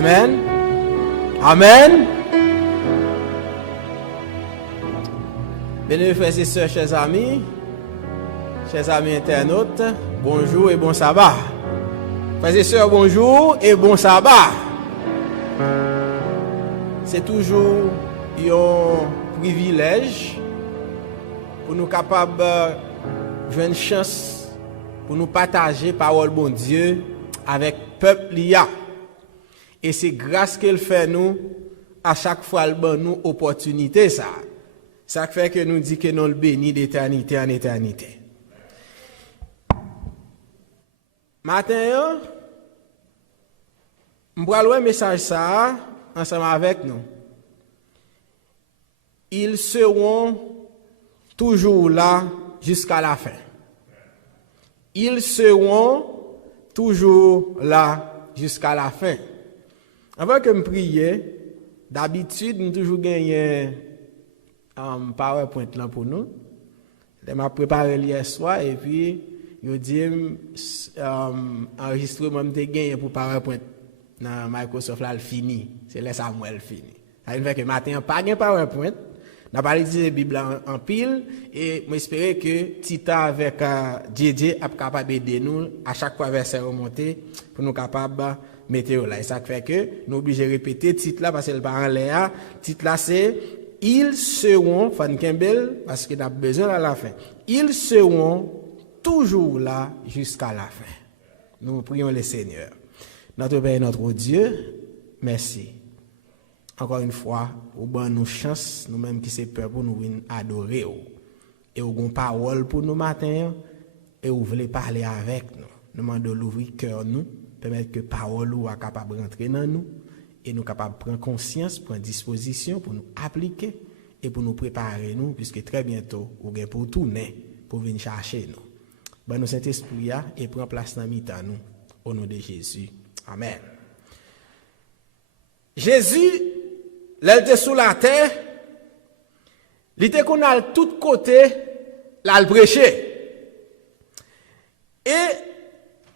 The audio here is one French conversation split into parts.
Amen. Amen. Bienvenue frères et sœurs, chers amis internautes, bonjour et bon sabbat. Frères et sœurs, bonjour et bon sabbat. C'est toujours un privilège pour nous capables de jouer une chance pour nous partager parole bon Dieu avec peuple liya. Et c'est grâce qu'il fait nous à chaque fois le bon nous opportunité ça. Ça fait que nous dit que nous le bénit d'éternité en éternité. Matin, je vais lire un message ça ensemble avec nous. Ils seront toujours là jusqu'à la fin. Ils seront toujours là jusqu'à la fin. Avant que je prie, d'habitude, nous toujours gagné PowerPoint là pour nous. Je m'ai préparé hier soir et puis je dis enregistrement de gagné pour PowerPoint dans Microsoft là fini. C'est là ça moi fini. Ça veut dire que matin pas de PowerPoint. N'a pas utilisé la Bible en pile et j'espère que Tita avec JJ est capable d'aider nous à chaque fois verset remonter pour nous capable mettre là. Et ça fait que nous obligés de répéter titre là parce que le parent là titre là c'est ils seront Fan Campbell parce qu'il a besoin à la fin. Ils seront toujours là jusqu'à la fin. Nous prions le Seigneur. Notre Père et notre Dieu, merci. Encore une fois, au bon nous chance, nous-mêmes qui c'est peur pour nous adorer. Et au bon parole pour nous matin, et vous voulez parler avec nous. Nous demandons d'ouvrir cœur nous, permettre que parole soit capable de rentrer dans nous, et nous capables de prendre conscience, prendre disposition pour nous appliquer, et pour nous préparer nous, puisque très bientôt, vous allez pour tourner, pour venir chercher nous. Ben, nous Saint-Esprit, et prend place dans nous, au nom de Jésus. Amen. Jésus, l'elle était sous la terre, il était qu'on a de tous côtés, là le prêcher. Et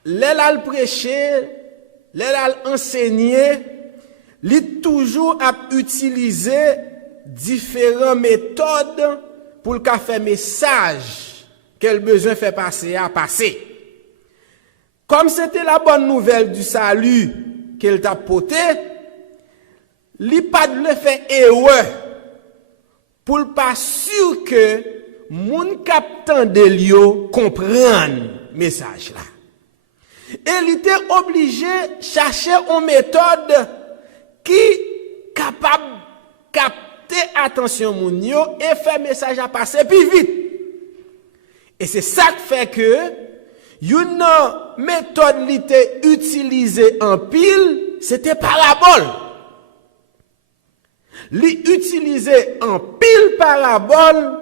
là le prêcher, là enseigner, il toujours a utilisé différentes méthodes pour le faire message qu'elle besoin faire passer à passer. Comme c'était la bonne nouvelle du salut qu'elle t'a porté, li pas de le faire erreur pour pas sûr que moun captant de lio comprendre message là. Et il était obligé chercher une méthode qui capable capter attention moun yo et faire message à passer plus vite. Et c'est ça qui fait que une méthode qui était utilisée en pile, c'était parabole. L'utiliser en pile parabole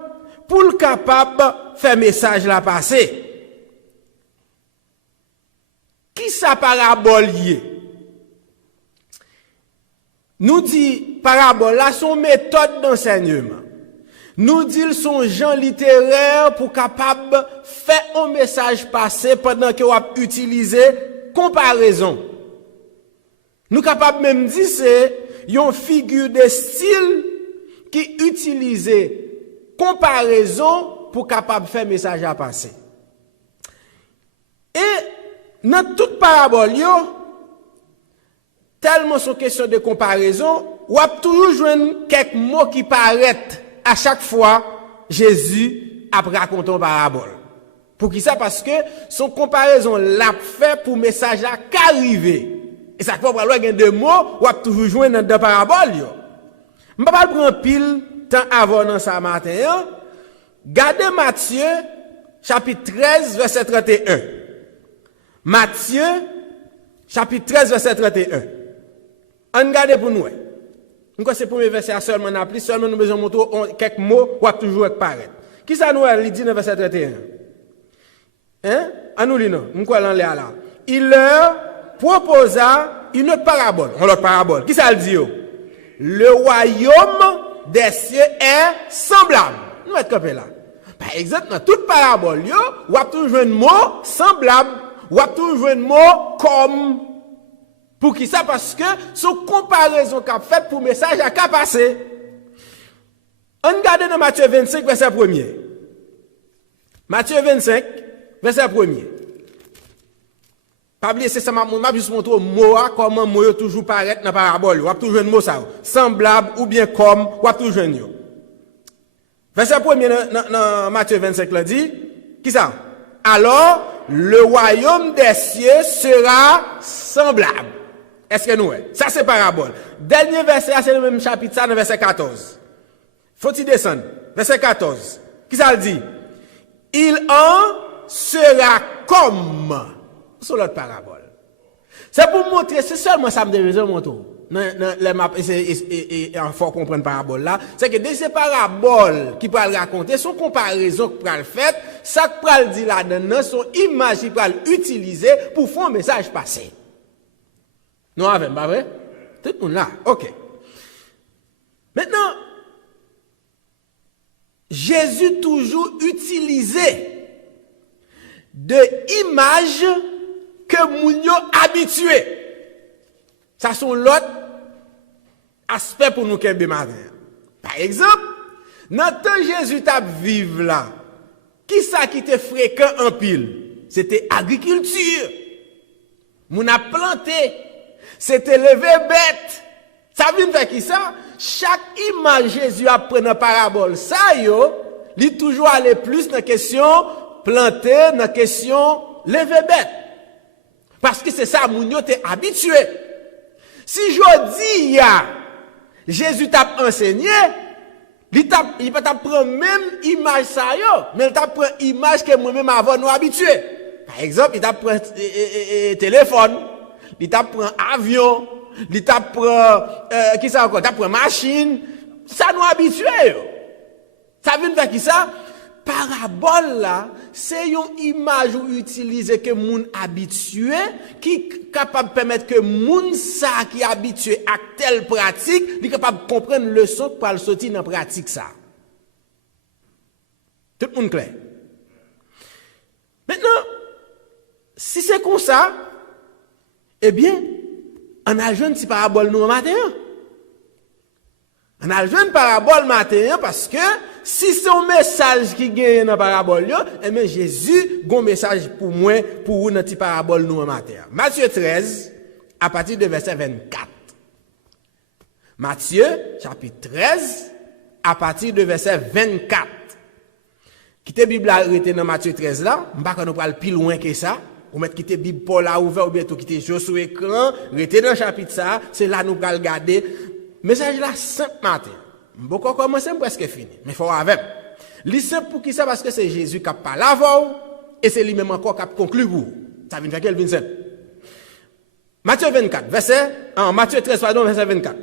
pour le capable faire message la passer. Qui ça parabole lié? Nous dit parabole là son méthode d'enseignement. Nous dit son genre littéraire pour capable faire un message passer pendant que on utiliser comparaison. Nous capable même dire c'est une figure de style qui utilisait comparaison pour capable faire message à passer. Et dans toute parabole tellement sont question de comparaison, ou a toujours joindre quelques mots qui paraissent à chaque fois Jésus a raconté une parabole. Pour qui ça? Parce que son comparaison l'a fait pour message à qu'arriver. Et ça peut prendre deux mots ou a toujours jouer dans deux paraboles yo. On va pas prendre pile temps avant dans ça matin. Gardez Matthieu chapitre 13 verset 31. Matthieu chapitre 13 verset 31. On regarde pour nous. Nous c'est premier verset seulement on appli seulement nous besoin montrer quelques mots ou a toujours paraître. Qui ça nous dit dans verset 31? Hein? On nous lit non. Nous quoi là. Il leur proposa une autre parabole. Une autre parabole. Qui ça le dit? Le royaume des cieux est semblable. Nous mettons campé là. Par exemple, dans toute parabole, ou a toujours un mot semblable, ou a toujours un mot comme. Pour qui ça? Parce que son comparaison qu'a fait pour message à qu'a passé. On regarde dans Matthieu 25, verset 1er. Matthieu 25, verset 1er. Pas oublier, c'est ça, m'a juste montré mot, comment mot toujours paraît dans la parabole. Ou a toujours un mot ça. Semblable ou bien comme, ou a toujours un. Verset 1er dans Matthieu 25, là dit, qui ça? Alors, le royaume des cieux sera semblable. Est-ce que nous, ça c'est parabole. Dernier verset, c'est le même chapitre, ça, dans verset 14. Faut-il descendre? Verset 14. Qui ça le dit? Il en sera comme. C'est l'autre parabole. C'est pour montrer, c'est seulement ça me devait montrer. Il faut comprendre parabole là. C'est que dès ces paraboles qui peuvent raconter, son comparaison qui peuvent le faire, ça qui peut le dire là-dedans, son image qui peuvent l'utiliser pour faire un message passé. Nous avons, pas vrai? Tout le monde là. Ok. Maintenant, Jésus toujours utilisé de images que moun yo habitué. Ça sont l'autre aspect pour nous qu'un matin. Par exemple, dans temps Jésus t'a vivre là, qui ça qui était fréquent en pile? C'était agriculture. Moun a planté, c'était lever bête. Ça veut dire qui ça? Chaque image Jésus a pris dans parabole ça yo, li toujours aller plus dans question planter, dans question lever bête. Parce que c'est ça moun yo t'es habitué. Si je dis Jésus t'a enseigné, il peut t'apprendre même image ça yo, mais il t'apprend image que moi-même avant nous habitué. Par exemple, il t'apprend téléphone, il t'apprend avion, il t'apprend qui ça encore, t'apprend machine, ça nous habitué yo. Ça veut dire qui ça? Parabole là, c'est une image ou utiliser que moun habitué qui capable de permettre que moun ça qui habitué à telle pratique, il capable de comprendre le leçon pour le sortir dans pratique ça. Tout le monde clair. Maintenant, si c'est comme ça, eh bien, on a joué une petite parabole nous matin. On a joué une parabole matin parce que si c'est un message qui gagne dans la parabole, eh bien Jésus a un message pour moi, pour vous dans la parabole nous matin. Matthieu 13, à partir de verset 24. Matthieu, chapitre 13, à partir de verset 24. Quittez la Bible arrêtée dans Matthieu 13 là, on va pas nous parler plus loin que ça. Ou mettre quitter Bible Paul là ouvert ou bientôt quitter sur écran, arrêtez dans le chapitre ça, c'est là nous allons regarder. Message là simple matin. Beaucoup commencer presque fini, mais faut avec. Li simple pour qui ça parce que c'est Jésus qui a parlé avant et c'est lui même encore qui a conclu pour. Ça vient faire quel Vincent? Matthieu 24 verset Matthieu 13 pardon verset 24.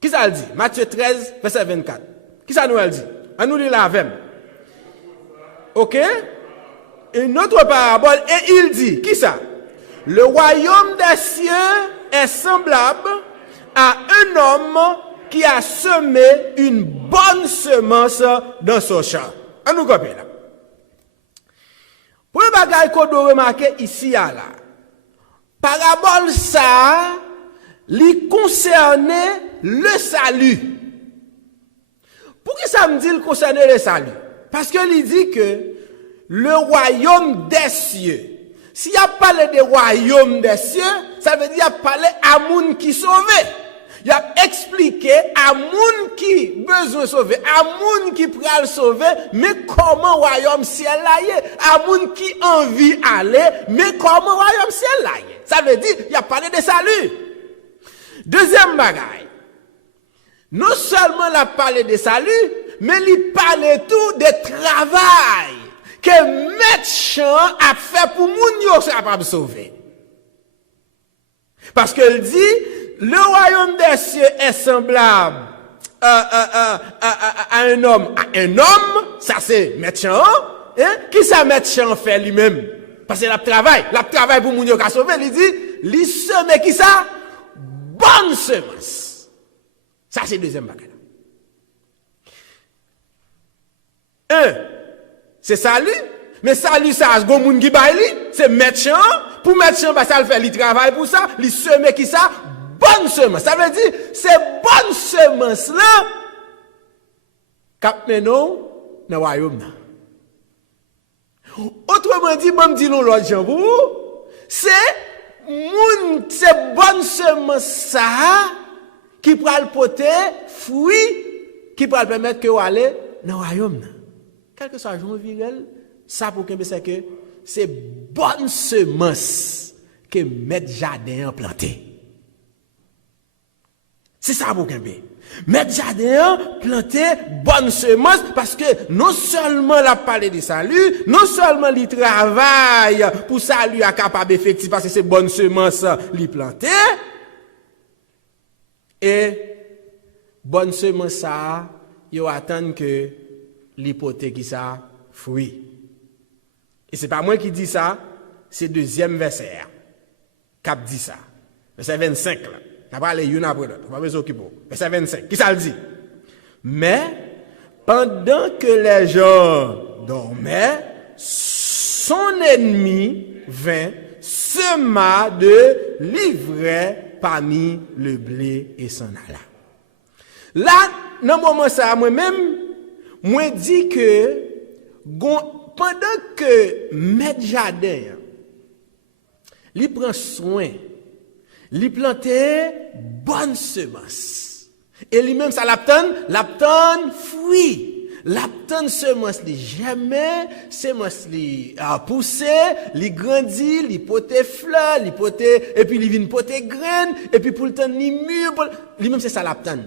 Qui ça le dit? Matthieu 13 verset 24. Qui ça nous le dit? On nous lit là avec. OK? Une autre parabole et il dit, qui ça? Le royaume des cieux est semblable à un homme qui a semé une bonne semence dans son champ. On nous copie là. Pour le bagage qu'on doit remarquer ici là, parabole ça, lui concernait le salut. Pourquoi ça me dit le concernait le salut? Parce que il dit que le royaume des cieux. S'il y a parlé de royaume des cieux, ça veut dire qu'il a parlé à moun qui sauvé. Il a expliqué à moun qui besoin sauver, à moun qui pral sauver, mais comment royaume ciel là y est, à moun qui envie aller, mais comment royaume ciel là y est. Ça veut dire il a parlé de salut. Deuxième bagaille. Non seulement il a parlé de salut, mais il parle tout de travail que médecin a fait pour moun yo capable sauver. Parce qu'il dit le royaume des cieux est semblable à un homme. Un homme, ça c'est médecin, hein? Qui ça médecin fait lui-même? Parce que la travail pour moun yo ka sauver, il dit, li seme qui ça? Bonne semence. Ça c'est deuxième bagage. C'est salut, mais salut ça, c'est moun qui baille, c'est médecin, pour mettre chambre, ça le fait, il travaille pour ça, il sème qui ça, bonne semence. Ça veut dire, c'est bonne semence là, cap menon, dans le royaume. Autrement dit, bon, dis nous l'autre gens pour vous, c'est bonne semence ça, qui peut le porter fruit, qui peut permettre que vous allez dans le royaume. Quel que soit le jour viril, ça pour que c'est que c'est bonne semence que mettre jardin a planté. C'est ça pour que mettre jardin planté bonne semence parce que non seulement la parler du salut, non seulement il travaille pour salut à capable effectif parce que c'est bonne semence li planté et bonne semence ça yo attend que l'hypothèque qui ça fruit. Et c'est pas moi qui dis ça, c'est deuxième verset. Cap dit ça. Verset 25 là. On va aller une après l'autre. On va besoin occuper. Verset 25. Qui ça le dit? Mais pendant que les gens dormaient, son ennemi vint, sema de l'ivraie parmi le blé et s'en alla. Là, dans le moment ça, moi-même, moi dis que pendant que maître jardin, il prend soin, il plante bonne semence. Et lui-même, ça l'aptonne fruit. L'aptonne semence, li jamais, semence li a poussé, li grandit, li pote fleur, li pote, et puis li vient pote graine, et puis pour le temps, li mûr, lui-même, c'est ça l'aptonne.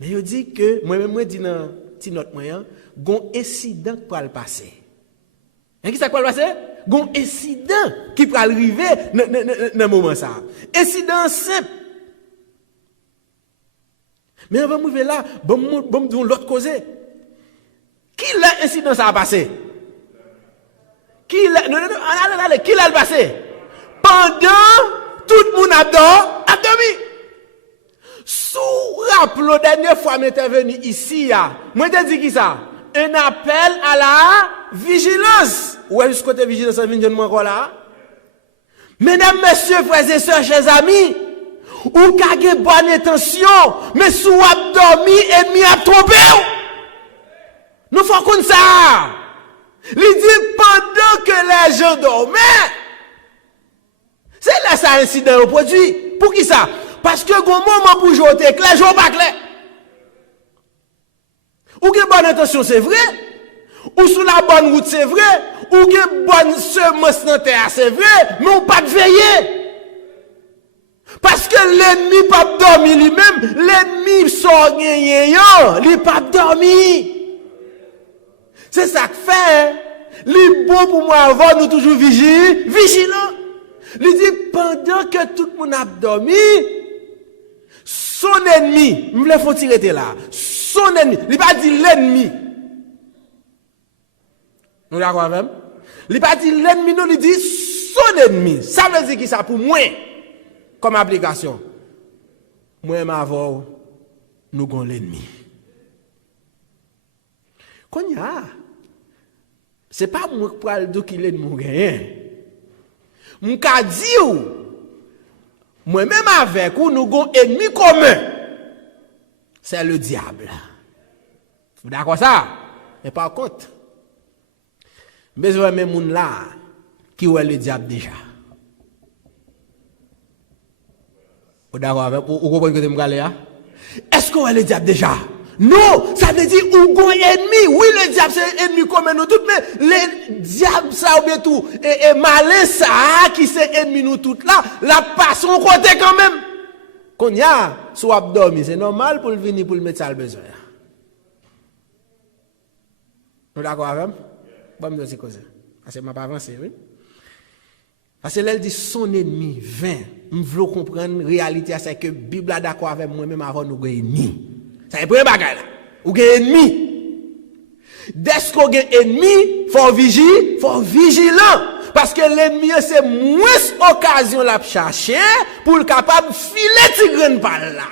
Mais il dit que, moi-même, moi, dis dans notre moyen, gon incident qui va le passer. Et qui ça va le passer? Gon incident qui va arriver dans le moment ça. Incident simple. Mais on va mouver là, bon dire l'autre cause. Qui l'a incident ça a passé? Qui l'a passé? Pendant tout le monde a dormi. Sous rappel la dernière fois m'intervenu ici, moi te dis qui ça? Un appel à la vigilance. Ouais, jusqu'au côté vigilance, ça vient de moi encore là. Mesdames, messieurs, frères et sœurs, chers amis, ou kage bonne intention, mais sous a dormi, ennemi a trompé. Nous faisons comme ça. Il dit pendant que les gens dormaient, c'est là ça incident au produit. Pour qui ça? Parce que au moment pour jouer au clair, jouer pas clair. Ou que bonne intention c'est vrai, ou sous la bonne route c'est vrai, ou que bonne semence dans terre c'est vrai, mais on pas de veiller. Parce que l'ennemi pas dormi lui-même, l'ennemi sort rien, il pas dormi. C'est ça que fait. Les bon pour moi avant nous toujours vigilants. Il dit pendant que tout le monde a dormi, son ennemi, me le faut tirer là. Son ennemi, il pas dit l'ennemi. Nous d'accord avec? Il pas dit l'ennemi, non, il dit son ennemi. Ça veut dire qui ça pour moi comme application. Moi m'avons nous gon l'ennemi. Qu'on y a, c'est pas moi qui parle de qui l'ennemi gagne. M'ka di ou moi-même avec ou nous avons un ennemi commun. C'est le diable. Vous d'accord ça? Mais par contre, besoin même moun là qui est le diable déjà. Vous d'accord avec ou comprenez que je me parle? Est-ce qu'on est le diable déjà? Non, ça veut dire ou gon ennemi. Oui, le diable c'est ennemi comme nous tous, mais le diable ça ou bien tout et malin ça qui c'est ennemi nous tous là, la passe son côté quand même. Qu'on y a soit dormi, c'est normal pour venir pour le mettre ça le besoin. Nous d'accord avec? Bon me dire cause. Parce que m'a pas avancé, oui. Parce que elle dit son ennemi vint. On veut comprendre réalité c'est que Bible a d'accord avec moi même avant nous ennemi. Ça est premier bagage là. Ou gen ennemi. Dès qu'on gen ennemi, faut vigilant. Parce que l'ennemi c'est moins occasion la chercher pour le capable filer ti graine par là.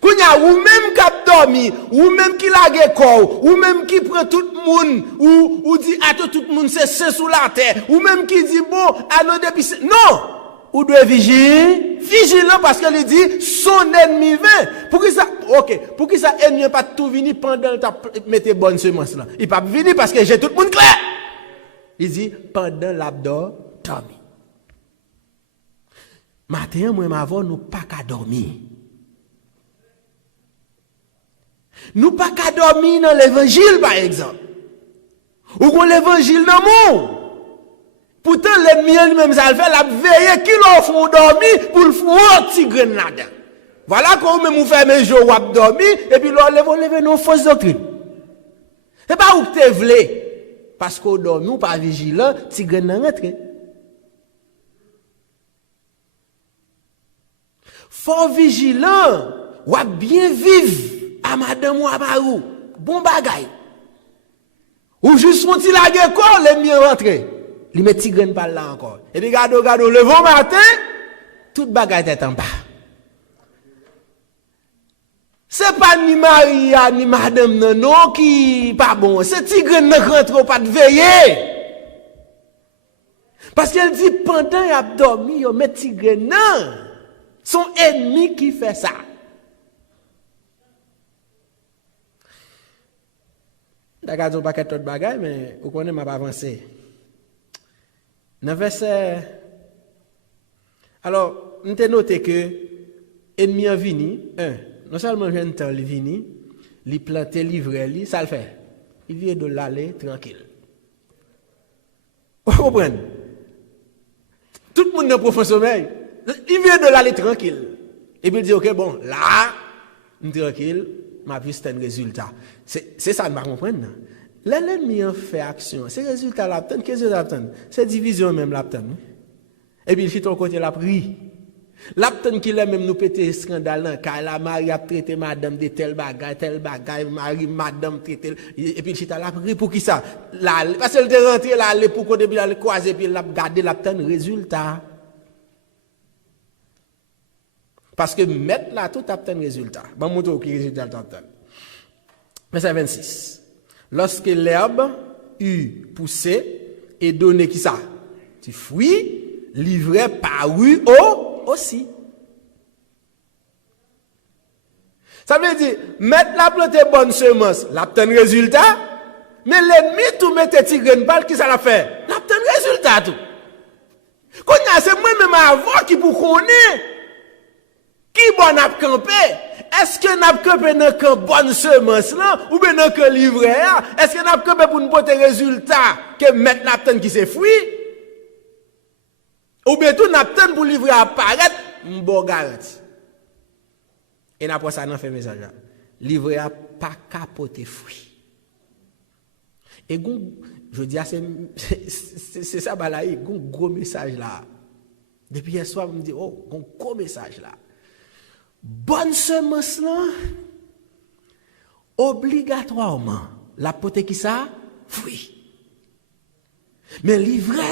Kounya ou même qui a dormi, ou même qui lage corps, ou même qui prend tout le monde, ou dit à tout le monde c'est sous la terre, ou même qui dit bon, à nos depuis non, ou doit vigilant parce qu'elle dit son ennemi vient. Pour que ça, ok, pour que ça ennemi pas tout venir pendant le mettre bonne semence là. Il pas venir parce que j'ai tout le monde clair. Il dit pendant l'abdor dormi. Matin moi m'avons nous pas qu'à dormir. Nous pas qu'à dormir dans l'évangile par exemple. Ou qu'on l'évangile dans le monde. Pourtant l'ennemi lui-même ça le fait la veiller qui l'en font dormir pour le faire petit grain là-dedans. Voilà comment même vous fermez jour ou dormir et puis l'on lever nos fausses doctrines. C'est pas où tu voulez parce qu'on dort nous pas vigilant, petit grain nan rentre. Faut vigilant, ou bien vivre. À madame ou à barou, bon bagay. Ou juste mon petit lague corps, les miens rentré. Li met ti graine par là encore. Et puis gado, le bon matin, tout bagay tête en bas. C'est pas ni Maria, ni madame non qui pas bon. C'est ti graine ne rentre pas de veiller. Parce qu'elle dit pendant y a dormi, yo met ti graine non. Son ennemi qui fait ça. D'accord, on pas qu'à tout bagay, mais vous connaissez m'a pas avancé. Dans verset, alors, nous avons noté que ennemi a vini, non seulement jeune temps il vini, il plante livre, ça le fait. Il vient de l'aller tranquille. Vous comprenez? Tout le monde dans profond sommeil. Il vient de l'aller tranquille. Et puis il dit, ok, bon, là, tranquille. Ma vie, c'est un résultat. C'est ça, je ne comprends pas. L'ennemi a fait action. C'est résultat l'abtenne. Qu'est-ce que l'abtenne? C'est division même l'abtenne. Et puis, il fait ton côté la prie. L'abtenne qui l'a même nous pété scandale, car la Marie a traité madame de tel bagay, Marie, madame traité. Et puis, il fait la prie pour qui ça? Parce qu'elle est rentrée là, elle est pour côté, puis elle est croisée, puis elle a gardé l'abtenne. Résultat. Parce que mettre là, tout a un résultat. Bon, montre qui résultat t'obtient. Verset 26. Lorsque l'herbe eut poussé et donné qui ça? Du fruit, livré paru aussi. Ça veut dire, mettre la plante bonne semence, l'obtient résultat, mais l'ennemi tout mette petit grain de balle, qui ça l'a fait? L'obtient résultat tout. Quand c'est moi-même avant qui pour connaître. Qui bon n'a campé? Est-ce que n'a campé dans que bonne semence là ou bien dans que livret? Est-ce que n'a campé pour nous porter résultat que mettre l'aptenne qui se fruit? Ou bien tout n'aptenne pour livrer apparaître m'bo garanti. Et n'a pas ça n'a fait message là. Livrer a pas capoter fruit. Et je dis c'est ça balaye, gros message là. Depuis hier soir, me dit oh, gros message là. Bonne semence là, obligatoirement, la pote qui ça, fruit. Mais livret,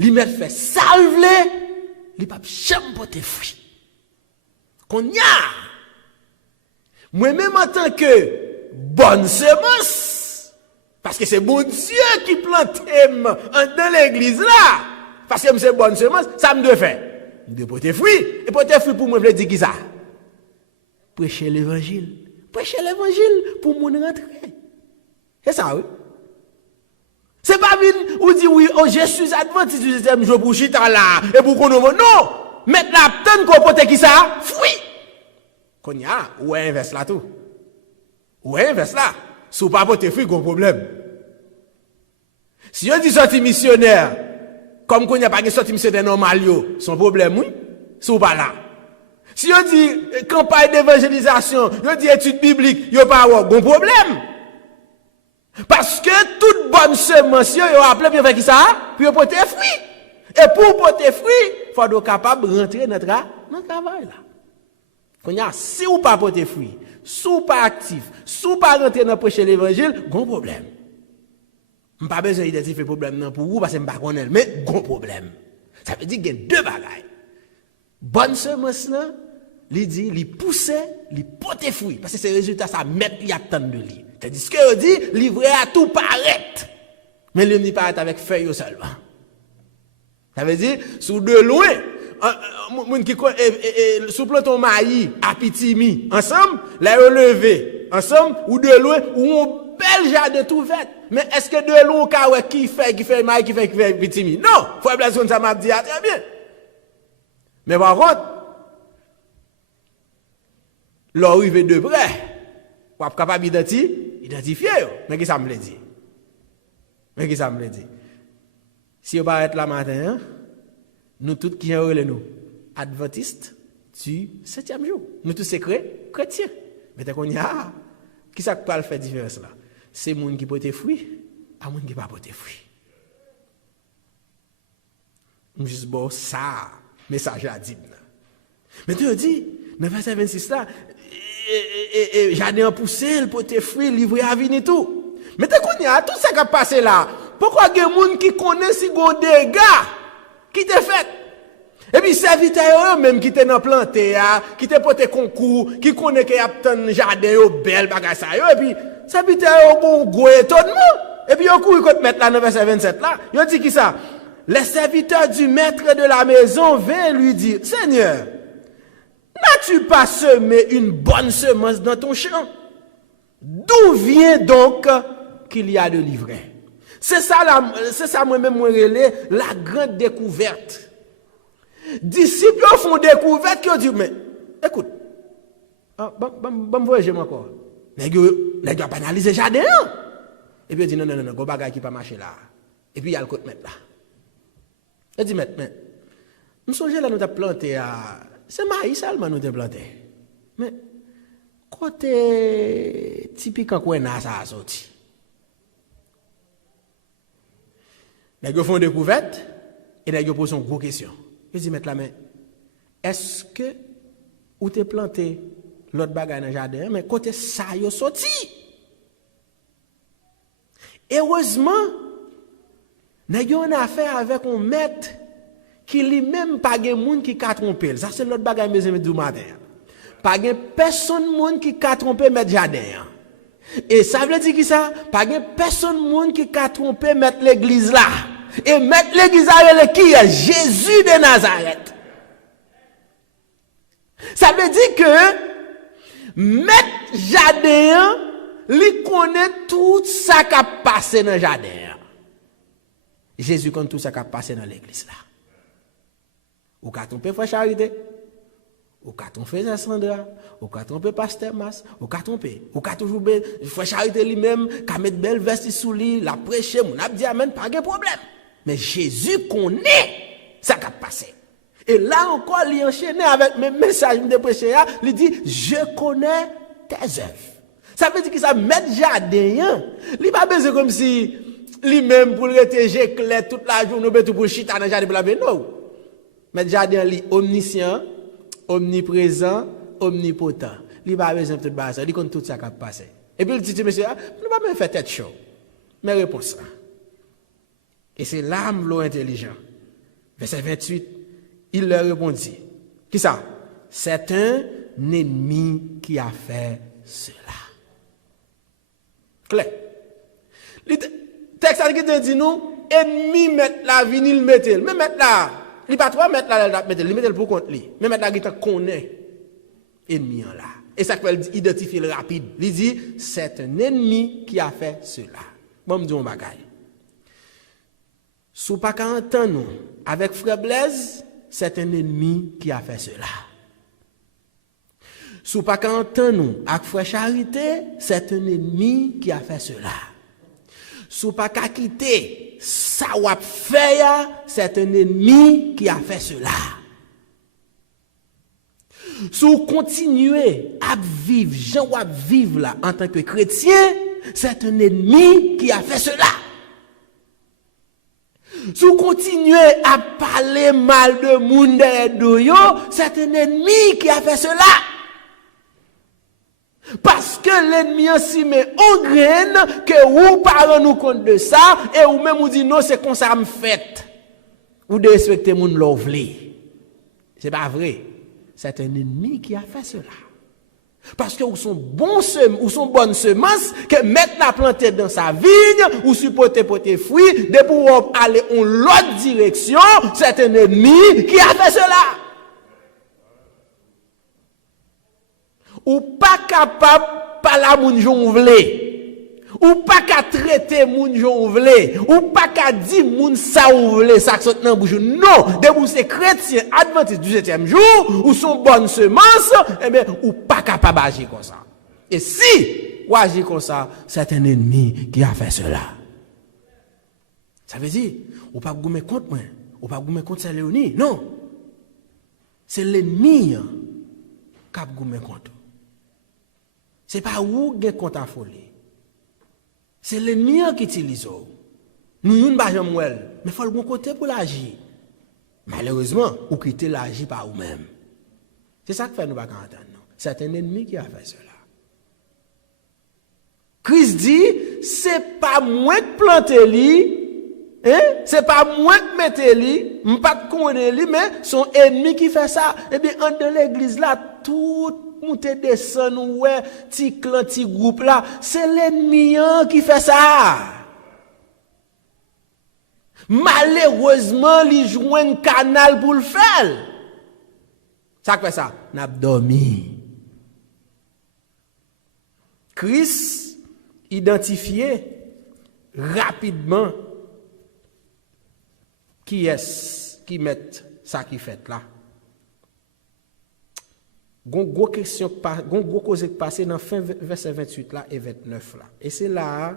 li met fait salve, li pas jamais pote fruit. Qu'on y a, moi-même en tant que bonne semence, parce que c'est bon Dieu qui plante dans l'église là, parce que c'est bonne semence, ça me doit faire. De porter fruit. Et porter fruit pour moi, je dire qui ça? Prêcher l'évangile. Prêcher l'évangile pour mon rentrer. C'est ça, oui. C'est pas une, ou dit oui, oh, je suis adventiste du 7e jour pour chita là, et pour qu'on non. Mettre la tonne qu'on porte qui ça? Fruit. Qu'on y a, ou inverse là tout. Ou inverse là. Si vous pas porter fruit, qu'on problème. Si on dit sorti missionnaire, comme qu'on n'y a pas de sortie missionnaire normal, son problème, oui, c'est pas là. Si on dit campagne d'évangélisation, on dit étude biblique, il n'y a pas de problème. Parce que toute bonne semence, il a appelé pour faire qui ça? Pour porter fruit. Et pour porter fruit, il faut être capable de rentrer dans le travail là. Si vous pas porter fruit, si vous pas actif, si vous pas rentrer dans prêcher l'évangile, bon problème. Je n'ai pas besoin d'identifier le problème pour vous parce que je ne sais pas connaître, mais gros problème. Ça veut dire qu'il y a deux bagailles. Bonne semence, il dit, il poussait, il portait fruit. Parce que ces résultats, ça met, il attend de lui. Tandis que dit, livrer à tout paraître. Mais il n'y paraît avec feuille seulement. Ça veut dire, sous de loin, moun qui sous planton maïs, à pitimi, ensemble, les relever, ensemble, ou de loin, ou un bel jardin tout fait. Mais est-ce que de loin, qui fait maïs, qui fait pitimi? Non! Faut que ça m'a dit, très bien. Mais par contre, l'arrivée de près, vous êtes capable d'identifier. Mais qui ça me dit? Si vous parlez là matin, nous tous qui sommes nous, adventistes du 7e jour. Nous tous chrétiens. Mais dès qu'on y a, qui ça peut faire différence là? C'est les gens qui portent fruits, à les gens qui ne portent pas fruits. Juste bon, ça, message à dire. Mais tu dis, dans le verset 26 là, jardin poussé, le porte fruits, livré à venir tout. Mais dès qu'on y a, tout ça qui a passé là, pourquoi il y a des gens qui connaissent si gros dégâts qui te fait? Et puis, serviteurs même qui te dans planté, qui te porté concours, qui connaissent qu'il y a un jardin bel bagage ça, et puis, serviteurs ont gros étonnement. Et puis, ils ont couru contre mettre là dans verset 27 là. Ils ont dit qui ça? Les serviteurs du maître de la maison vinrent lui dire, Seigneur, n'as-tu pas semé une bonne semence dans ton champ? D'où vient donc qu'il y a de l'ivraie? C'est ça moi-même, moi, la grande découverte. Disciples font découverte qui ont dit, mais, écoute, bon voyage encore. N'est-ce pas analyser le jardin? Et puis il dit, non, go bagay qui pas marcher là. Et puis il y a le côté mettre là. Il dit, mais, nous songeons là, nous avons planté à, c'est maïs seulement nous avons planté. Mais, côté typique en quoi ça a sorti. Ils font découverte et ils posent une grosse question. Ils disent, là, mais est-ce que vous avez planté l'autre bagage dans le jardin, mais côté ça, vous sorti? Heureusement, nous avons une affaire avec un maître qui lui-même pas de monde qui a trompé. Ça, c'est l'autre bagage, mes amis, du matin. Pas de personne qui a trompé maître jardin. Et ça veut dire qui ça? Pas de personne qui a trompé mettre l'église là. Et mettre l'église là qui est Jésus de Nazareth. Ça veut dire que mettre jardin, lui connaît tout ça qui a passé dans le jardin. Jésus connaît tout ça qui a passé dans l'église là. Ou qu'a trompé frère Charité? Ou qu'a trompé Sandra, ou qu'a trompé pasteur Mas, ou qu'a trompé, ou qu'a toujours frère Charité lui-même, qu'a mettre belle veste sous lui, la prêcher, mon a dit amen, pas de problème. Mais Jésus connaît ça qui a passé. Et là encore, il enchaîne avec mes messages de prêcher, il dit, je connais tes œuvres. Ça veut dire que ça met jardin, il pas besoin comme si lui-même pour le rétéger clair toute la journée, tout pour chita dans le jardin pour la non. Mais jardin, il omniscient, omniprésent, omnipotent. Il va besoin de tout ça, il connaît tout ça qui a passé. Et puis il dit, monsieur, nous ne va pas faire tête chaud. Mais réponse. Et c'est l'âme l'eau intelligent. Verset 28, il leur répondit. Qui ça? C'est un ennemi qui a fait cela. Clair. Le texte qui te dit nous, ennemi mettre la vie, il mettait. Mais mettre là, il pas trop mettre là, il mettait pour compte lui. Mais mettre là, il connaît ennemi là. Et ça peut identifier le rapide. Il dit, c'est un ennemi qui a fait cela. Bon, me dit un bagage. Sous pas qu'à entendre avec frère Blaise, c'est un ennemi qui a fait cela. Sous pas qu'à entendre avec frère Charité, c'est un ennemi qui a fait cela. Sous pas qu'à quitter ça ou a fait, c'est un ennemi qui a fait cela. Sous continuer à vivre, Jean ou à vivre là en tant que chrétien, c'est un ennemi qui a fait cela. Si vous continuez à parler mal de monde de c'est un ennemi qui a fait cela. Parce que l'ennemi aussi met en graine que vous parlez nous compte de ça et vous même vous dites non, c'est comme ça me fait. Vous devez respecter mon lovely. C'est pas vrai. c'est un ennemi qui a fait cela. Parce que ou sont bonnes semences que mettre la planter dans sa vigne ou supporter porter fruits de pour aller en l'autre direction, c'est un ennemi qui a fait cela. Ou pas capable par la moun jon vle. Ou pas qu'à traiter moun jon vle, ou pas qu'à dire moun sa ou vle, ça qui saute dans bouche. Non, de vous c'est chrétien adventiste du 7e jour, ou son bonne semence, eh bien, ou pas capable d'agir comme ça. Et si ou agir comme ça, c'est un ennemi qui a fait cela. Ça veut dire, ou pas goumer contre moi, ou pas goumer contre Saint-Léonie. Non. C'est l'ennemi qui a goumer contre. C'est pas ou gen contre à folie. C'est l'ennemi qui utilise. Nous ne pas jamais, mais il faut le bon côté pour l'agir. Malheureusement, ou quitter l'agir par vous-même. C'est ça que fait nous pas entendre. C'est un ennemi qui a fait cela. Christ dit, c'est pas moi qui plante lui, c'est pas moi qui mette lui, pas de connaître lui, mais son ennemi qui fait ça. Eh bien, en de l'église là, tout monter descend ouais ti clan ti groupe là c'est l'ennemi qui fait ça. Malheureusement il joue un canal pour le faire. Ça fait ça n'a dormi. Christ identifié rapidement qui est qui met ça qui fait là. Gros question gros cause qui passé dans fin verset 28 là et 29 là. Et c'est là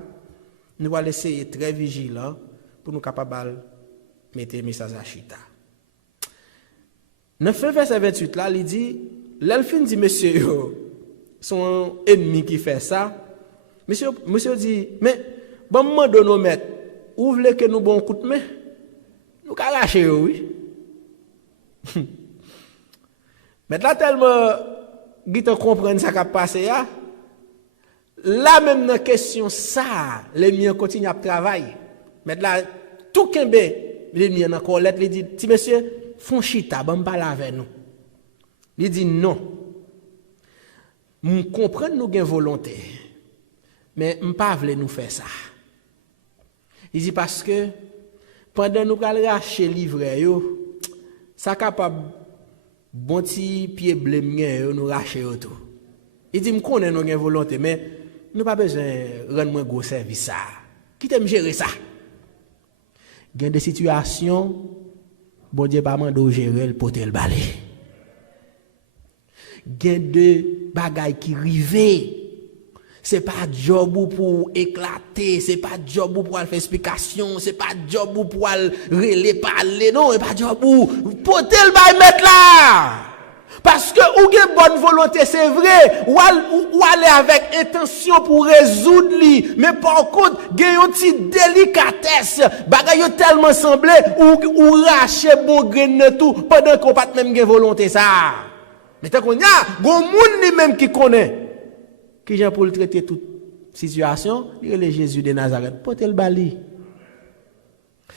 nous allons essayer très vigilant pour nous capable mettre message à chita. Dans fin verset 28 là, il dit l'elfin dit monsieur son ennemi qui fait ça. Monsieur dit mais bon moment de nous mettre ou voulez que nous bon coup de main nous ca lâcher oui. Mais là, tellement, vous comprenez ça qui a passé, là, même dans la question, ça, les miens continuent à travailler. Mais là, tout kembe, les miens dans la colette, il dit, si monsieur, font chita, bon, parle avec nous. Il dit non. Nous comprenons nous avons volonté, mais nous ne pas nous faire ça. Il dit parce que, pendant nous allons racheter le livret, ça capable bon petit pied blé nous racher tout. Il dit me connaît nous gain volonté mais nous pas besoin rendre moi gros service ça. Qui t'aime gérer ça? Gain des situations bon Dieu pas mando gérer le porter le balai. Gain de bagaille qui rivé. C'est pas job pour éclater, c'est pas job pour faire explication, c'est pas job pour relayer parler, non, c'est pas job pour porter le bail mettre là. Parce que ou gen bonne volonté, c'est vrai, ou aller avec intention pour résoudre li, mais par contre, gen yon ti délicatesse, bagay yo tellement semblé ou racher bon grain tout pendant qu'on pas même gen volonté ça. Mais tant qu'on y a, gon moun li même qui connaît qui j'ai pour le traiter toute situation, il est Jésus de Nazareth, portez le bali.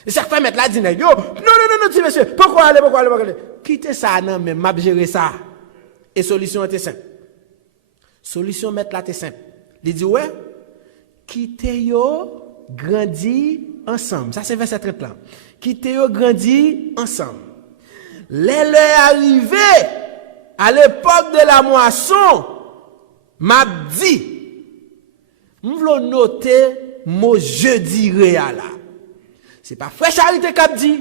Et ça fait mettre la dîner, yo, non, petit monsieur, pourquoi aller. Quittez ça, non, mais m'a gérer ça. Et solution était simple. Solution mettre là, c'est simple. Il dit, ouais, quittez yo, grandi ensemble. Ça, c'est verset 30 là. Quittez yo, grandi ensemble. Les arrivés à l'époque de la moisson, m'a dit, m'vlo noter mot je dirais là. C'est pas frère Charité qui a dit,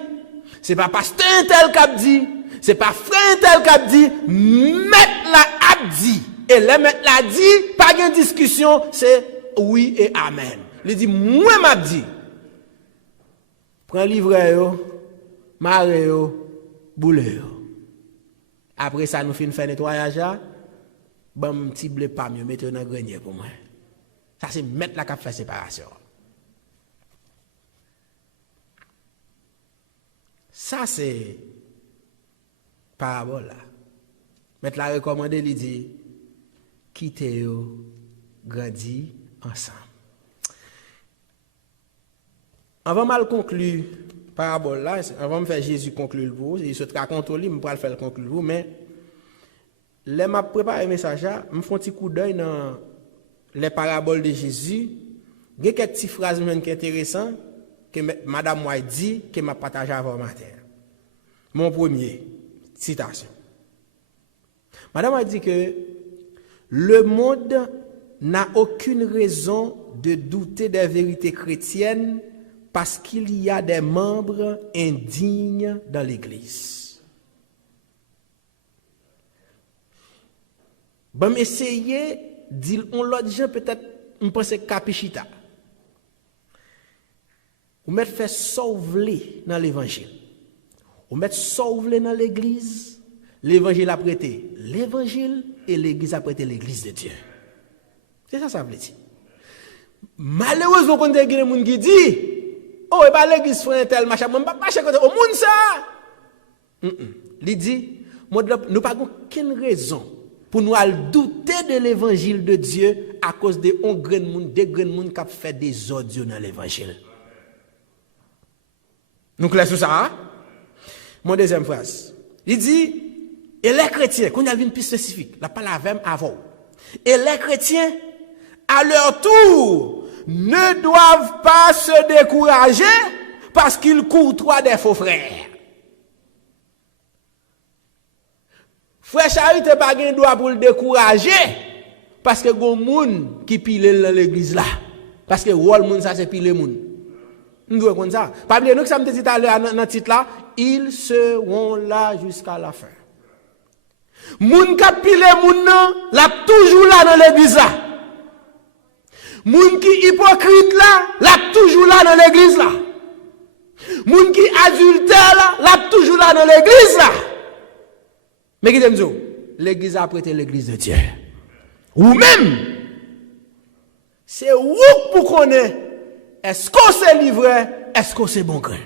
c'est pas pasteur tel qui a dit, c'est pas frère tel qui a dit, mettre la a dit. Et le mettre la dit, pas de discussion, c'est oui et amen. Il dit, moi m'a dit, prends livret yo, maré yo, boule yo. Après ça, nous finissons faire nettoyage là. Bon petit blé pas mieux mettre dans grenier pour moi. Ça c'est mettre la cap faire séparation. Ça c'est parabole là. Mettre la recommander il dit quittez yo grandi ensemble. Avant mal conclure parabole là, avant me faire Jésus conclure pour vous, il se raconte lui, me pas le faire conclure vous mais les m'a préparé message là, me font un petit coup d'œil dans les paraboles de Jésus. Il y a quelques petites phrases qui intéressantes que madame White dit que m'a partagé avant matin. Mon premier citation. Madame a dit que le monde n'a aucune raison de douter des vérités chrétiennes parce qu'il y a des membres indignes dans l'Église. Bon, essayer dire on l'autre gens peut-être me pense capichita. Ou mettre fait sauver dans l'évangile. Ou mettre sauver dans l'église. L'évangile a prêté l'évangile et l'église a prêté l'église de Dieu. C'est ça veut dire. Malheureusement, quand il y a des gens qui disent, oh, et pas l'église fait un tel machin, on ne peut pas marcher au monde ça. Il dit, nous n'avons pas aucune raison pour nous douter de l'évangile de Dieu à cause de des grands monde qui ont fait des ordres dans l'évangile. Nous clair sur ça. Mon deuxième phrase. Il dit, et les chrétiens, quand il y a une plus spécifique, la parole même avant. Et les chrétiens, à leur tour, ne doivent pas se décourager parce qu'ils courtoient des faux frères. Frère Charité pas gain droit pour le décourager parce que gon moun qui pile dans l'église là. Parce que rôle moun ça c'est pile moun. Nous doit comme ça. Pas oublier nous que ça me dit tout à l'heure dans titre là, ils seront là jusqu'à la fin. Moun qui pile moun nan, la toujours là dans l'église là. Moun qui hypocrite là, la toujours là dans l'église là. Moun qui adultère là, la toujours là dans l'église là. Mais qui t'aime l'église a prêté l'église de Dieu. Ou même, c'est où pour connaître, est-ce qu'on c'est livré, est-ce qu'on c'est bon grain.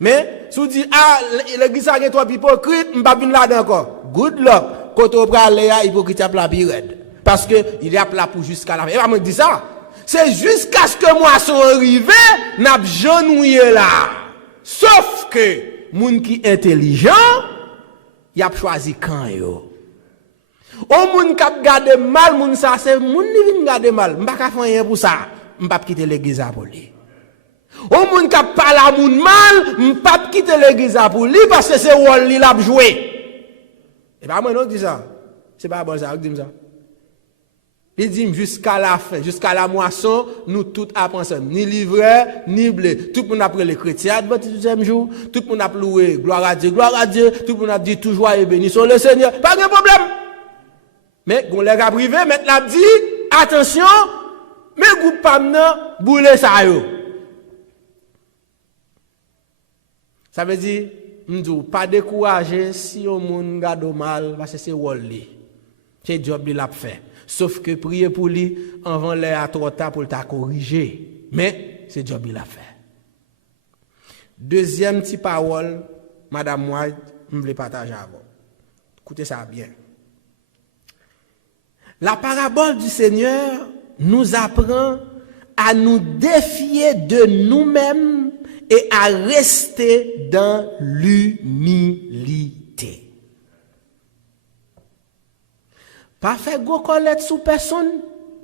Mais, si vous dites, ah, l'église a trop hypocrite, je ne vais pas venir là encore. Good luck. Quand on prend les hypocrite, il y a plat red. Parce que il y a plat pour jusqu'à la fin. Et pas me dire ça. C'est jusqu'à ce que moi sois arrivé, n'a pas genouillé là. Sauf que, moun qui intelligent, il a choisi quand yo. Au moun k'ap gade mal, moun ça c'est moun ni vin gade mal. M'pa ka faire rien pour ça. M'pa quitter l'église pour lui. Au moun k'ap parle moun mal, m'pa quitter l'église pour lui parce que c'est rôle li l'a joué. Et pas moi non dit ça. C'est pas bon ça, dit ça. Il dit jusqu'à la fin, jusqu'à la moisson, nous tous apprenons ni livret, ni blé. Tout le monde a pris les chrétiens, le 28e jour. Tout le monde a loué, gloire à Dieu. Tout le monde a dit toujours et béni sur le Seigneur. Pas de problème. Mais, on les gars privés, maintenant, dit, attention, mais groupe pas maintenant, boule ça yo. Ça veut dire, m'dou, pas décourager si on moun gado mal, parce que c'est rôle li. C'est job li l'a fait. Sauf que prier pour lui, avant l'air à trop tard pour t'a corriger. Mais, c'est job il a fait. Deuxième petite parole, Madame White, je voulais partager avant. Écoutez ça bien. La parabole du Seigneur nous apprend à nous défier de nous-mêmes et à rester dans l'humilité. Pas faire go collette sous personne.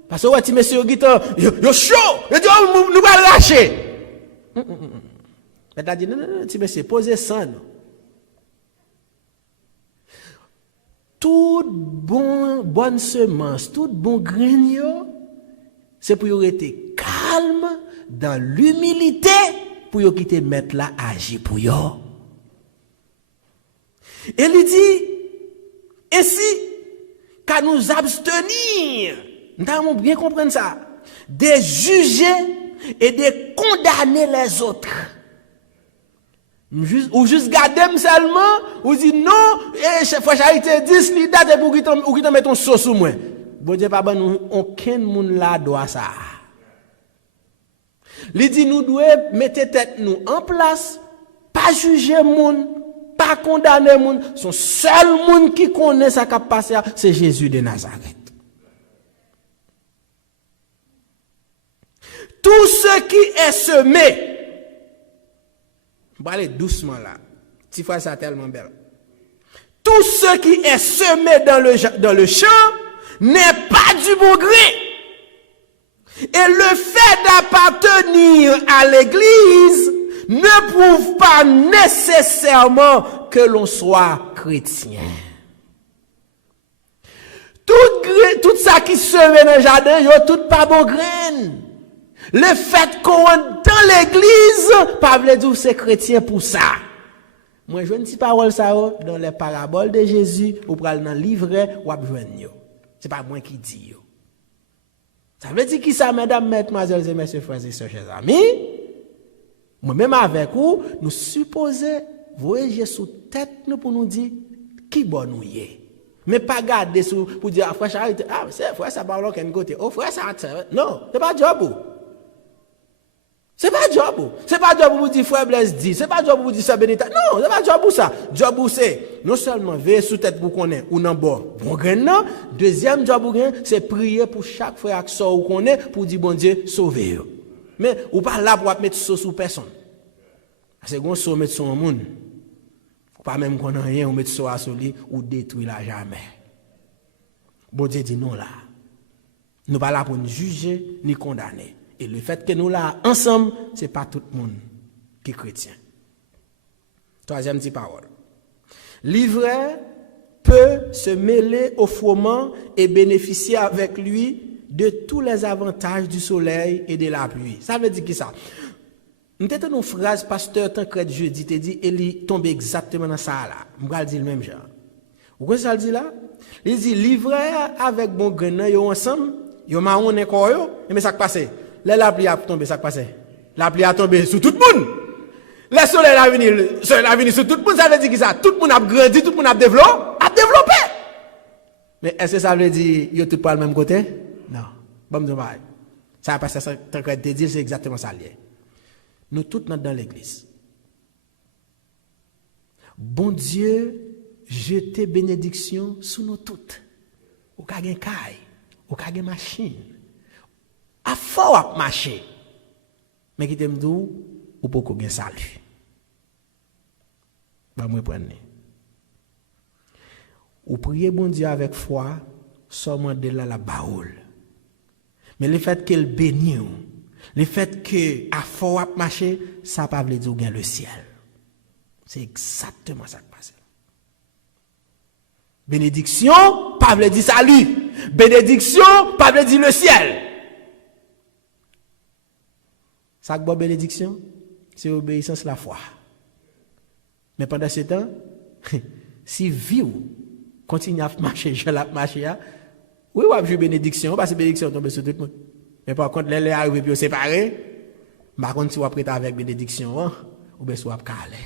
Parce que ouais, ti monsieur guitar, yo chaud, yo dit nous va lâcher. Mais t'as dit non, ti monsieur posez ça. Toute bonne semence, toute bon grain, c'est pour y rester calme dans l'humilité pour y quitter mettre là agir pour yo. Et il dit ainsi qu'à nous abstenir, nous devons bien comprendre ça, de juger et de condamner les autres. Ou juste garder seulement, ou dit non, chef Charité 10 li date pour qui t'en met ton sauce sous moi. Bon Dieu pas nous aucun monde là doit ça. Li dit nous devons mettre tête nous en place, pas juger monde, pas condamner monde, son seul monde qui connaît ça qui a passé c'est Jésus de Nazareth. Tout ce qui est semé, je vais aller doucement là. Petit fois ça tellement belle. Tout ce qui est semé dans le champ n'est pas du bon gré. Et le fait d'appartenir à l'Église ne prouve pas nécessairement que l'on soit chrétien. Tout ça qui se met dans le jardin, yo tout pas bon grain. Le fait qu'on entre dans l'église, pas veut dire c'est chrétien pour ça. Moi je ne dis parole ça dans les paraboles de Jésus ou pral dans livret ou joindre yo. C'est pas moi qui dis yo. Ça veut dire qui ça mesdames, mesdemoiselles et messieurs, frères et sœurs, chers amis? Moi même avec vous, nous supposons voyager sous tête nous pour nous dire qui bon nous y est. Mais pas garder sous pour dire frère charité, c'est frère ça parle qu'un côté. Oh frère ça non, c'est pas job. C'est pas job. C'est pas job pour dire frère Blaise dit, c'est pas job pour dire ça Benita. Non, c'est pas job pour ça. Job c'est non seulement veiller sous tête pour connaître ou nan bon grain non, deuxième job pour gain, c'est prier pour chaque frère qui sort ou connaît pour dire bon Dieu sauver. Mais ou pas là pour mettre sauce sur personne. C'est gon sauce mettre sur un monde. Pas même qu'on a rien ou mettre sauce sur lui ou détruire la jamais. Bon Dieu dit non là. Nous pas là pour nous juger ni condamner. Et le fait que nous là ensemble, c'est pas tout le monde qui est chrétien. Troisième dit parole. L'ivraie peut se mêler au froment et bénéficier avec lui de tous les avantages du soleil et de la pluie. Ça veut dire qui ça? Nous avons une phrase, pasteur Tancred jeudi, te dit, il tombe exactement dans ça là. Je vais dire le même genre. Vous connaissez ça dit là? Il dit, l'ivraie avec bon grain, yo ensemble, yo marron encore yo, mais ça qui passe? La pluie a tombé, ça qui passe? La pluie a tombé sur tout le monde. Le soleil a venu sur tout le monde, ça veut dire qui ça? Tout le monde a grandi, tout le monde a développé. Mais est-ce que ça veut dire, yo tout pas le même côté? Non. Bon, ça passe, ça Tancred te dit, c'est exactement ça lié. Nous tous dans l'église. Bon Dieu, jetez bénédiction sur nous toutes. Ou ka gen kay, ou ka gen machine. A fort marcher. Mais qui t'aime dou ou poko gen salut. Ba moi prendre. Ou prier bon Dieu avec foi, seulement de la baoul. Mais le fait qu'elle bénit, le fait que à fort marcher, ça pas veut dire gain le ciel. C'est exactement ça qui passe. Bénédiction, pas veut dire salut. Bénédiction, pas veut dire le ciel. Ça que bénédiction, c'est obéissance la foi. Mais pendant ce temps, si vie continue à marcher, je la marcher, oui, on va jouer bénédiction, parce que bénédiction tombe sur tout le monde. Mais par contre, les arrivent puis séparés, par contre, si vous prêtez avec bénédiction, ou bien si vous calé.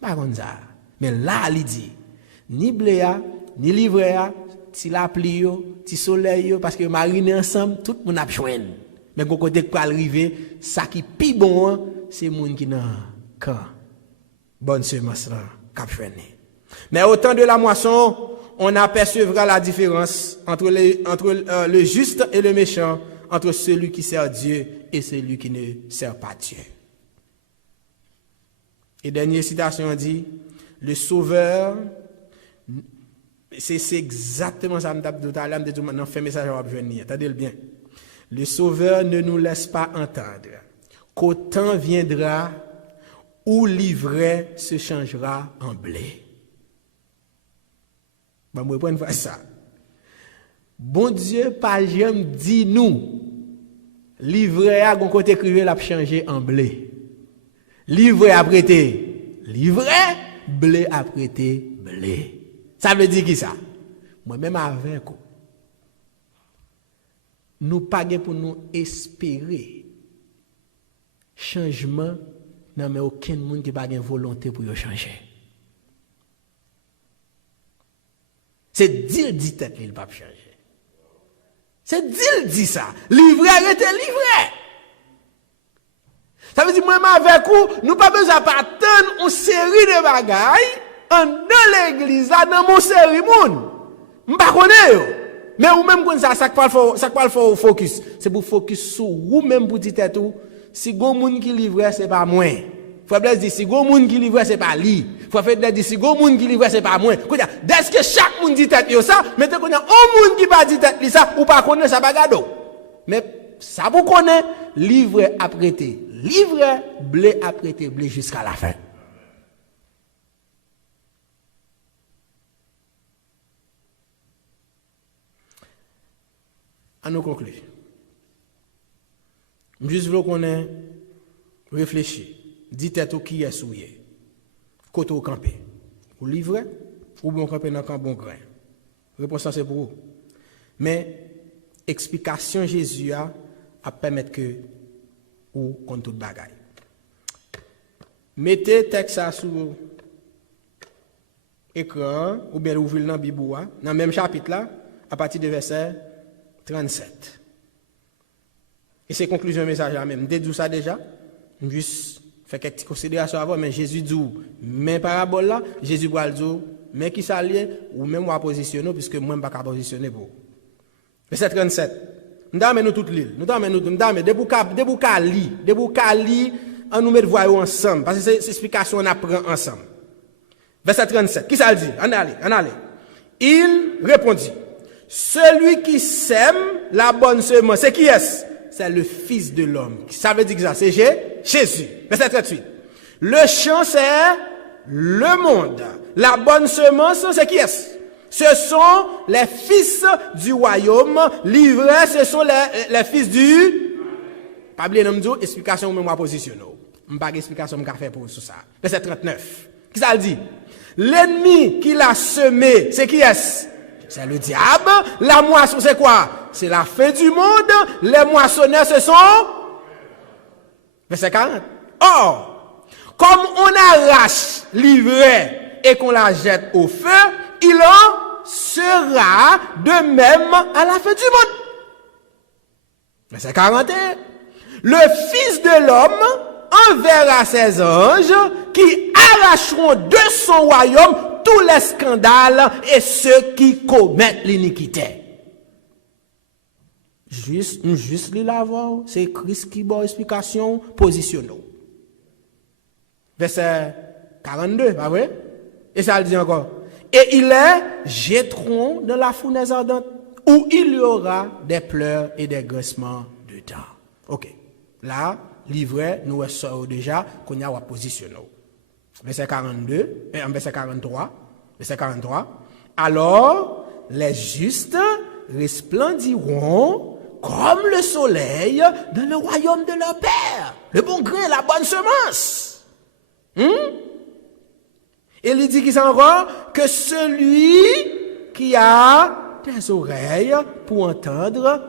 Par contre, ça. Mais là, il dit, ni bléa, ni livréa, si la pluie, si soleil, parce que mariner ensemble, tout le monde a besoin. Mais quand côté pour arriver, ça qui pi bon, c'est le monde qui n'a quand bonne semence là, cap freiner. Mais au temps de la moisson, on apercevra la différence entre le juste et le méchant, entre celui qui sert Dieu et celui qui ne sert pas Dieu. Et dernière citation dit, le Sauveur, c'est exactement ça, je maintenant fait message à venir. Attendez-le bien. Le Sauveur ne nous laisse pas entendre qu'au temps viendra où l'ivraie se changera en blé. Bon, moi, prendre ça. Bon Dieu, pas jamais dit nous, l'ivraie à un côté crivé l'a changé en blé. L'ivraie a prêté l'ivraie, blé a prêté blé. Ça veut dire qui ça? Moi-même avec vous. Nous pas pour nous espérer changement, non mais aucun monde qui pas de volonté pour changer. C'est Dieu dit tête il pas changer. C'est Dieu dit ça. Livrer arrêter livrer. Ça veut dire moi avec vous, nous pas besoin d'attendre une série de bagailles dans l'église là dans mon série monde. M'pa connais. Mais ou même comme ça pas le focus. C'est pour focus sur vous même pour dire tout. Si gon monde qui livre c'est pas moi. Frère Blaise dit, si gros monde qui livre, c'est pas lui. Frère Blaise dit, si gros monde qui livre, c'est pas moi. Dès que chaque monde dit tête ça, mettez qu'on a un monde qui pas dit tête ça, ou pas connaît ça bagado. Mais ça vous connaît, livre apprêté, livre, blé apprêté, blé jusqu'à la fin. À nous conclure. Juste veux qu'on ait réfléchi. Dites-vous qui est souillé. Côté au campé. Ou livrez, ou bon camper dans un bon grain. Réponse c'est pour vous. Mais explication Jésus a permettre que ou contre toute bagaille. Mettez texte ça sur écran ou bien ouvrez dans la Bible dans le même chapitre là à partir du verset 37. Et c'est conclusion message là même. Dédou ça déjà. Juste faire quelques considérations avant mais Jésus dit mais parabole là, Jésus va le dire mais qui s'allie ou même moi positionner puisque moi pas capable positionner pour. Verset 37. Nous avons toute l'île. Nous avons des on nous met voyons ensemble parce que c'est explication on apprend ensemble. Verset 37. Qui ça dit? On allez. Il répondit celui qui sème la bonne semence, c'est qui est-ce? C'est le Fils de l'homme. Ça veut dire que ça, c'est Jésus. Verset 38. Le champ, c'est le monde. La bonne semence, c'est qui est-ce? Ce sont les fils du royaume. Livrés, ce sont les fils du... Pas oublier, nous disons, explication, moi, positionne. Je n'ai pas d'explication, je vais faire pour ça. Verset 39. Qui ça dit? L'ennemi qui l'a semé, c'est qui est-ce? C'est le diable. La moisson, c'est quoi? C'est la fin du monde. Les moissonneurs, ce sont... Verset 40. Or, comme on arrache l'ivraie et qu'on la jette au feu, il en sera de même à la fin du monde. Verset 41. Le Fils de l'homme enverra ses anges qui arracheront de son royaume tous les scandales et ceux qui commettent l'iniquité. Juste les l'avoir, c'est Christ qui donne explication, positionnelle. Verset 42, pas vrai? Et ça le dit encore. Et ils les jetteront dans la fournaise ardente, où il y aura des pleurs et des graissements de dents. Ok. Là, livret, nous sommes déjà qu'on y a positionné. Verset 42, verset 43, verset 43. Alors, les justes resplendiront comme le soleil dans le royaume de leur Père. Le bon grain, la bonne semence. Et il dit qu'il s'en va que celui qui a des oreilles pour entendre,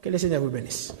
que le Seigneur vous bénisse.